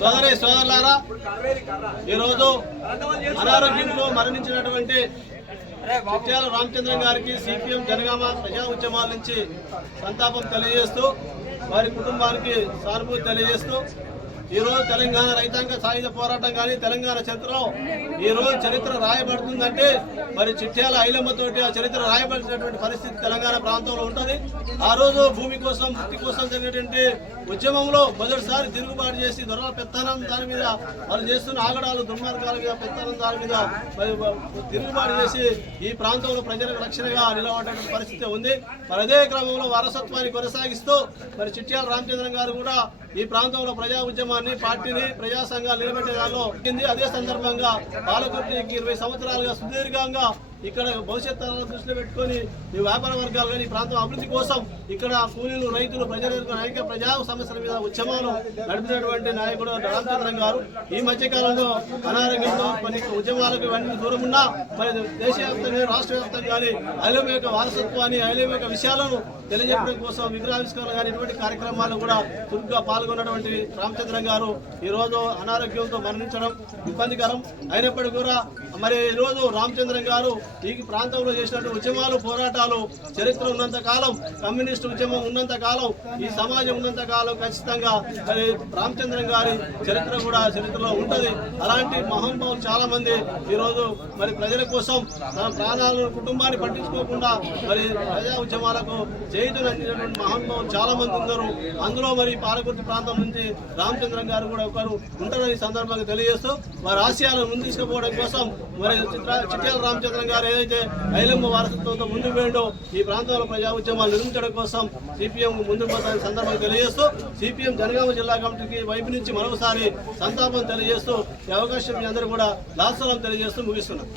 సోదరి సోదరులారా ఈరోజు అనారోగ్యంతో మరణించినటువంటి చిట్యాల రామచంద్ర గారికి సిపిఎం జనగామ ప్రజా ఉద్యమాల నుంచి సంతాపం తెలియజేస్తూ వారి కుటుంబానికి సానుభూతి తెలియజేస్తూ ఈ రోజు తెలంగాణ రైతాంగ సాయుధ పోరాటం కానీ తెలంగాణ చరిత్రలో ఈ రోజు చరిత్ర రాయబడుతుందంటే మరి చిట్యాల ఐలమ్మతోటి ఆ చరిత్ర రాయబడినటువంటి పరిస్థితి తెలంగాణ ప్రాంతంలో ఉంటుంది. ఆ రోజు భూమి కోసం ముక్తి కోసం జరిగినటువంటి ఉద్యమంలో మొదటిసారి తిరుగుబాటు చేసి దొరల పెత్తనం దాని మీద వాళ్ళు చేస్తున్న ఆగడాలు దుర్మార్గాల మీద పెత్తనం దాని మీద మరి తిరుగుబాటు చేసి ఈ ప్రాంతంలో ప్రజలకు రక్షణగా నిలబడేటువంటి పరిస్థితి ఉంది. మరి అదే క్రమంలో వారసత్వాన్ని కొనసాగిస్తూ మరి చిట్యాల రామచంద్రన్ గారు కూడా ఈ ప్రాంతంలో ప్రజా ఉద్యమాన్ని పార్టీని ప్రజా సంఘాలు నిలబెట్టే దానిలో అదే సందర్భంగా పాలకుర్తికి ఇరవై సంవత్సరాలుగా సుదీర్ఘంగా ఇక్కడ భవిష్యత్ తరాలను దృష్టిలో పెట్టుకొని ఈ వ్యాపార వర్గాలు కానీ ప్రాంతం అభివృద్ధి కోసం ఇక్కడ కూలీలు రైతులు ప్రజలకు అనేక ప్రజా సమస్యల మీద ఉద్యమాలు నడిపినటువంటి నాయకుడు రామచంద్రన్ గారు. ఈ మధ్యకాలంలో అనారోగ్యంలో కొన్ని ఉద్యమాలకు ఇవన్నీ దూరం ఉన్నా మరి దేశవ్యాప్తంగా రాష్ట్ర వ్యాప్తంగా కానీ ఐలం యొక్క వారసత్వాన్ని ఐలం యొక్క విషయాలను తెలియజెప్పడం కోసం విగ్రహావిష్కరణ కానీ ఇటువంటి కార్యక్రమాలు కూడా చురుగ్గా పాల్గొన్నటువంటి రామచంద్రన్ గారు ఈ రోజు అనారోగ్యంతో మరణించడం ఇబ్బందికరం. అయినప్పటికీ కూడా మరి ఈ రోజు రామచంద్రన్ గారు ఈ ప్రాంతంలో చేసినటువంటి ఉద్యమాలు పోరాటాలు చరిత్ర ఉన్నంత కాలం కమ్యూనిస్ట్ ఉద్యమం ఉన్నంత కాలం ఈ సమాజం ఉన్నంత కాలం ఖచ్చితంగా మరి రామచంద్రన్ గారి చరిత్ర కూడా చరిత్రలో ఉంటుంది. అలాంటి మహానుభావులు చాలా మంది ఈరోజు మరి ప్రజల కోసం తన ప్రాణాలను కుటుంబాన్ని పట్టించుకోకుండా మరి ప్రజా ఉద్యమాలకు చేయుతున్నటువంటి మహానుభావులు చాలా మంది ఉన్నారు. అందులో మరి పాలకుర్తి ప్రాంతం నుంచి రామచంద్రన్ గారు కూడా ఒకరు ఉంటారని సందర్భంగా తెలియజేస్తూ వారి ఆశయాలను ముందు తీసుకుపోవడం కోసం మరి చిత్ర- చిట్యాల రామచంద్రన్ గారు ఏదైతే ఐలమ్మ వారసత్వంతో ముందుకు వేయండో ఈ ప్రాంతంలో ప్రజా ఉద్యమాలు నిర్మించడం కోసం సిపిఎం ముందుకు పోతాని సందర్భంగా తెలియజేస్తూ సిపిఎం జనగామ జిల్లా కమిటీకి వైపు నుంచి మరోసారి సంతాపం తెలియజేస్తూ ఈ అవకాశం మీ అందరూ కూడా దాసలం తెలియజేస్తూ ముగిస్తున్నాం.